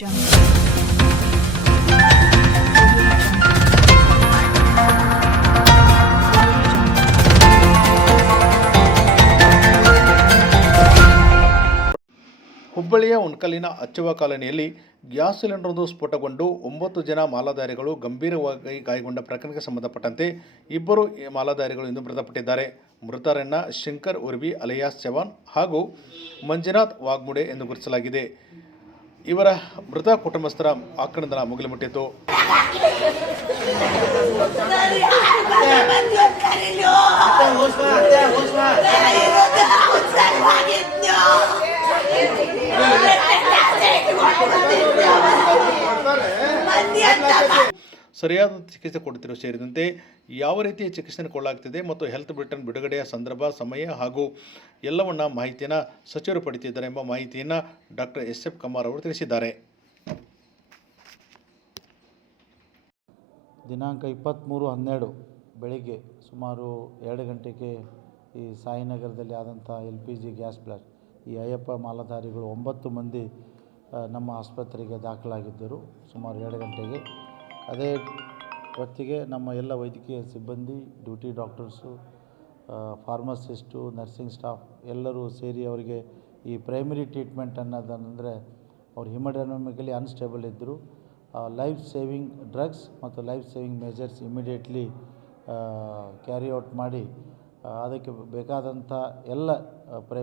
ಹುಬ್ಬಳ್ಳಿಯ ಉಣ್ಕಲ್ಲಿನ ಅಚ್ಚುವ ಕಾಲೋನಿಯಲ್ಲಿ ಗ್ಯಾಸ್ ಸಿಲಿಂಡರ್ದು ಸ್ಫೋಟಗೊಂಡು ಒಂಬತ್ತು ಜನ ಮಾಲಾಧಾರಿಗಳು ಗಂಭೀರವಾಗಿ ಗಾಯಗೊಂಡ ಪ್ರಕರಣಕ್ಕೆ ಸಂಬಂಧಪಟ್ಟಂತೆ ಇಬ್ಬರು ಮಾಲಾಧಾರಿಗಳು ಇಂದು ಮೃತಪಟ್ಟಿದ್ದಾರೆ. ಮೃತರನ್ನ ಶಂಕರ್ ಉರ್ವಿ ಅಲಿಯಾಸ್ ಚವಾನ್ ಹಾಗೂ ಮಂಜುನಾಥ್ ವಾಗ್ಮುಡೆ ಎಂದು ಗುರುತಿಸಲಾಗಿದೆ. ಇವರ ಮೃತ ಕುಟುಂಬಸ್ಥರ ಆಕ್ರಂದನ ಮುಗಿಲು ಮುಟ್ಟಿತು ಸರಿಯಾದ ಚಿಕಿತ್ಸೆ ಕೊಡುತ್ತಿರುವ ಸೇರಿದಂತೆ ಯಾವ ರೀತಿಯ ಚಿಕಿತ್ಸೆಯನ್ನು ಕೊಡಲಾಗ್ತಿದೆ ಮತ್ತು ಹೆಲ್ತ್ ಬ್ರಿಟನ್ ಬಿಡುಗಡೆಯ ಸಂದರ್ಭ, ಸಮಯ ಹಾಗೂ ಎಲ್ಲವನ್ನ ಮಾಹಿತಿಯನ್ನು ಸಚಿವರು ಪಡೆಯುತ್ತಿದ್ದಾರೆ ಎಂಬ ಮಾಹಿತಿಯನ್ನು ಡಾಕ್ಟರ್ ಎಸ್ ಎಫ್ ಕಮಾರ್ ಅವರು ತಿಳಿಸಿದ್ದಾರೆ. ದಿನಾಂಕ ಇಪ್ಪತ್ತ್ಮೂರು ಹನ್ನೆರಡು ಬೆಳಿಗ್ಗೆ ಸುಮಾರು ಎರಡು ಗಂಟೆಗೆ ಈ ಸಾಯಿನಗರದಲ್ಲಿ ಆದಂಥ L P G gas blast. ಈ ಅಯ್ಯಪ್ಪ ಮಾಲಾಧಾರಿಗಳು ಒಂಬತ್ತು ಮಂದಿ ನಮ್ಮ ಆಸ್ಪತ್ರೆಗೆ ದಾಖಲಾಗಿದ್ದರು ಸುಮಾರು ಎರಡು ಗಂಟೆಗೆ. ಅದೇ ಹೊತ್ತಿಗೆ ನಮ್ಮ ಎಲ್ಲ ವೈದ್ಯಕೀಯ ಸಿಬ್ಬಂದಿ, duty doctors pharmacist, nursing staff ಎಲ್ಲರೂ ಸೇರಿ ಅವರಿಗೆ ಈ ಪ್ರೈಮರಿ ಟ್ರೀಟ್ಮೆಂಟ್ ಅನ್ನೋದಂದರೆ ಅವ್ರು ಹಿಮಡೈನಮಿಕಲಿ ಅನ್ಸ್ಟೇಬಲ್ ಇದ್ದರು. ಲೈಫ್ ಸೇವಿಂಗ್ ಡ್ರಗ್ಸ್ ಮತ್ತು life saving measures immediately carry out ಮಾಡಿ ಅದಕ್ಕೆ ಬೇಕಾದಂಥ ಎಲ್ಲ ಪ್ರೈ